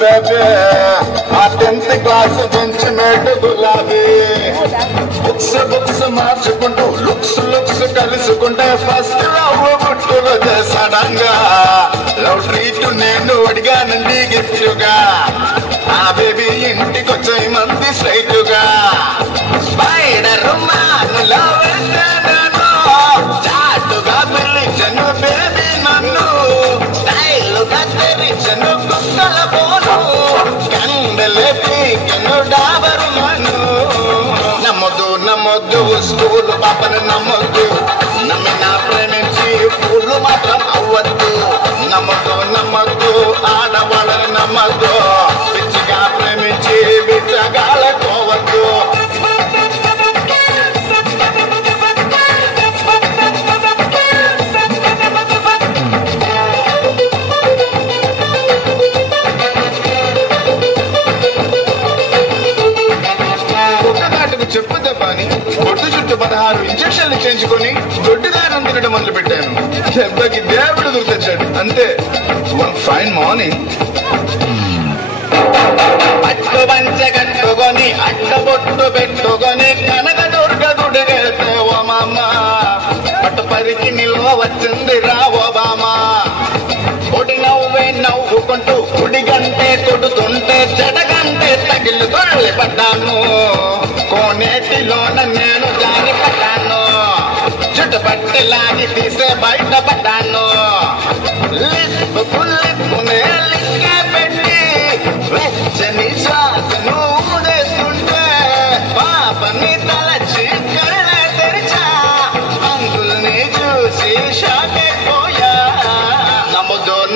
Baby ఆ 10th class benchmate గులాబీ books మార్చుకుంటూ లుక్స్ కలుసుకుంటే ఫస్ట్ లవ్ గుట్టులో చేసాడంగా లవ్ ట్రీట్ నేను అడిగానండి గిఫ్ట్ గా ఆ బేబీ ఇంటికి వచ్చే మంది స్ట్రైట్ గా స్పైడర్ మానులో వెళ్ళాను చాటుగా పిలిచను బేబీ నన్ను స్టైలుగా తెరిచను కుక్కల పోను కండలే పీకెను డాబరు మను నమ్మొద్దు స్కూల్ పాపను నమ్మొద్దు నమ్మిన ప్రేమించి పూలు మాత్రం అవ్వద్దు నమ్మద్దు ఆడవాళ్ళని నమ్మద్దు పిచ్చిగా ప్రేమించి బిచ్చగాలకోవద్దు చెప్పు దెబ్బని బొట్టు చుట్టూ 16 ఇంజక్షన్లు చేయించుకొని దొడ్డిదారం తినడం మొదలు పెట్టాను దెబ్బకి దేవుడు గుర్తొచ్చాడు అంతే వన్ ఫైన్ మార్నింగ్ అట్టు పంచ కట్టుకొని అట్ట బొట్టు పెట్టుకొని కనక దుర్గదుడిగెళ్తే ఓ మామ పట్టు పరికి నిల్వ వచ్చింది రావో బామా ఒడి నవ్వే నవ్వుకుంటూ కుడి గంటే కొడుతుంటే చెడగంటే తగిలి తొల్లి పడ్డాను కోనేటిలోన నేను జారి పడ్డాను చుట్టుపట్టి లాగి తీసే బయట పడ్డాను లిప్పునే లిక్కే పెట్టి వెచ్చని శ్వాసను ఊడేస్తుంటే పాపని తలచి కళ్ళే తెరిచా అంకుల్ని చూసి షాక్ అయిపోయా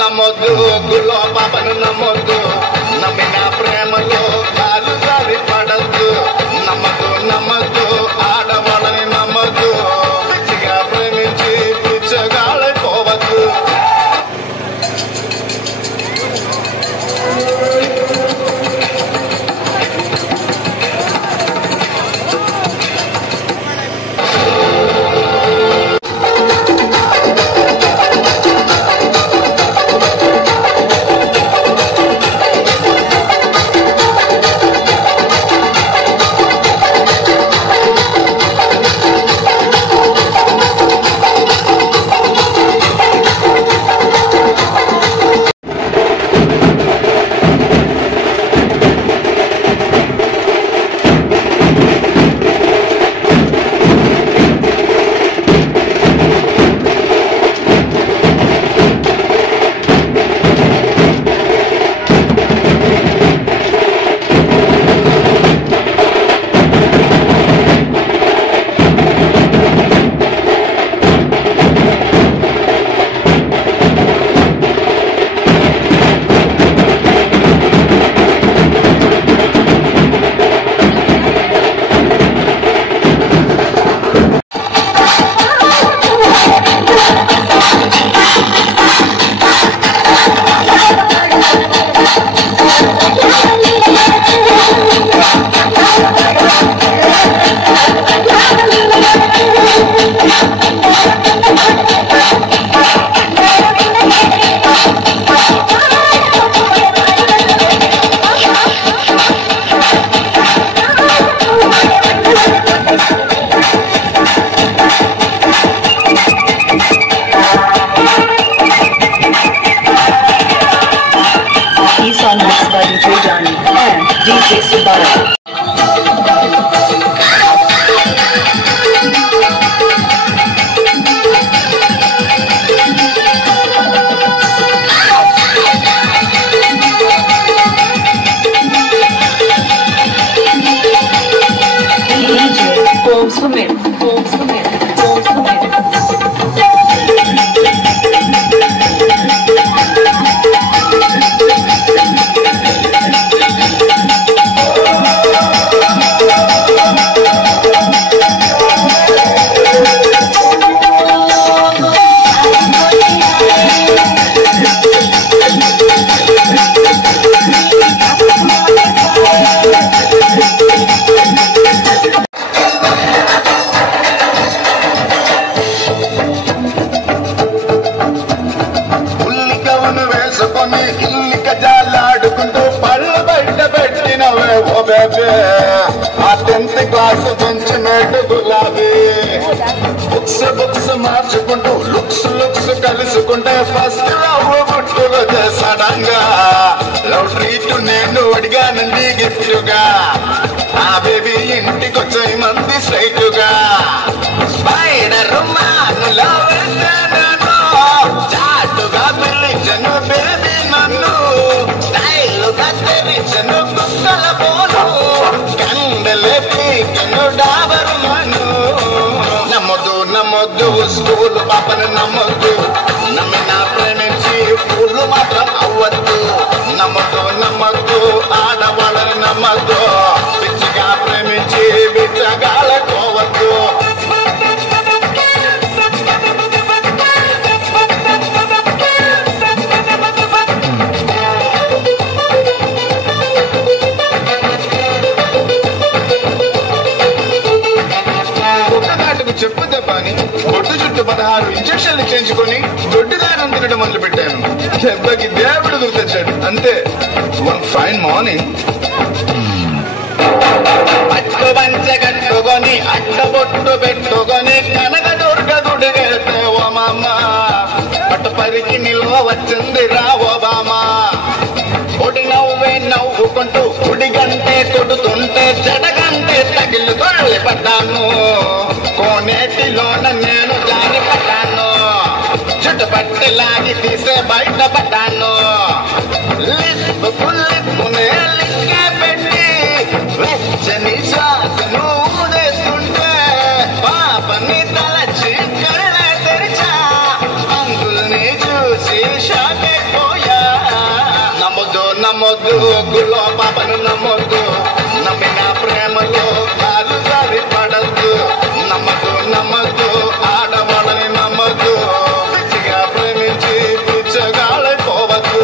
నమ్మొద్దు గులో పాపను నమ్మొద్దు నమ్మిన ప్రేమలో కాలు జారి పడద్దు నమ్మద్దు ఆడవాళ్ళని నమ్మద్దు పిచ్చిగా ప్రేమించి పిచ్చగాళ్ళైపోవద్దు బేబీ ఆ 10th క్లాస్ బెంచ్ మేట్ గులాబీ బుక్స్ మార్చుకుంటూ లుక్స్ కలుసుకుంటే ఫస్ట్ లవ్ గుట్టుగా సడన్గా లవ్ ట్రీట్ నేను అడిగానండి గిఫ్ట్ గా ఆ బేబీ ఇంటికి వచ్చే మంది స్ట్రైట్ గా స్పైడర్ మానులో వెళ్తాను చాటుగా పిలిచను బేబీ నన్ను స్టైలుగా తెరిచను కుక్కల పోను కండలే పీకను డాబరు మను నమ్మొద్దు స్కూల్ పాపను నమ్మొద్దు నమ్మినా ప్రేమించి పూలు మాత్రం అవ్వద్దు నమ్మద్దు ఆడవాళ్ళని నమ్మద్దు పిచ్చిగా ప్రేమించి బిచ్చగాలకోవద్దు చెప్పు దెబ్బని ఒడ్డు చుట్టూ 16 ఇంజక్షన్లు చేయించుకొని దొడ్డిదారం తినడం మొదలు పెట్టాను. దెబ్బకి దేవుడు గుర్తొచ్చాడు అంతే. వన్ ఫైన్ మార్నింగ్ అట్టు పంచె కట్టుకొని అట్టబొట్టు పెట్టుకొని కనక దుర్గ గుడికెళ్తే ఓ మామ పట్టు పరికి నిల్వ వచ్చింది రావో బామా ఒడి నవ్వే నవ్వుకుంటూ గుడి గంటే కొడుతుంటే జడగంటే తగిలి తొల్లి పడ్డాను కోనేటిలోన నేను జారి పడ్డాను చుట్టుపట్టి లాగి తీసే బయట పడ్డాను లిప్పునే లిక్కే పెట్టి వెచ్చని శ్వాసను ఊదేస్తుంటే పాపని తలచి కళ్ళ తెరిచా అంకుల్ని చూసి షాక్ అయిపోయా నమ్మొద్దు గుల్లో పాపను నమ్మొద్దు నమ్మిన ప్రేమలో కాలు జారి పడద్దు నమ్మద్దు ఆడవాళ్ళని నమ్మద్దు పిచ్చిగా ప్రేమించి పిచ్చగాళ్ళైపోవద్దు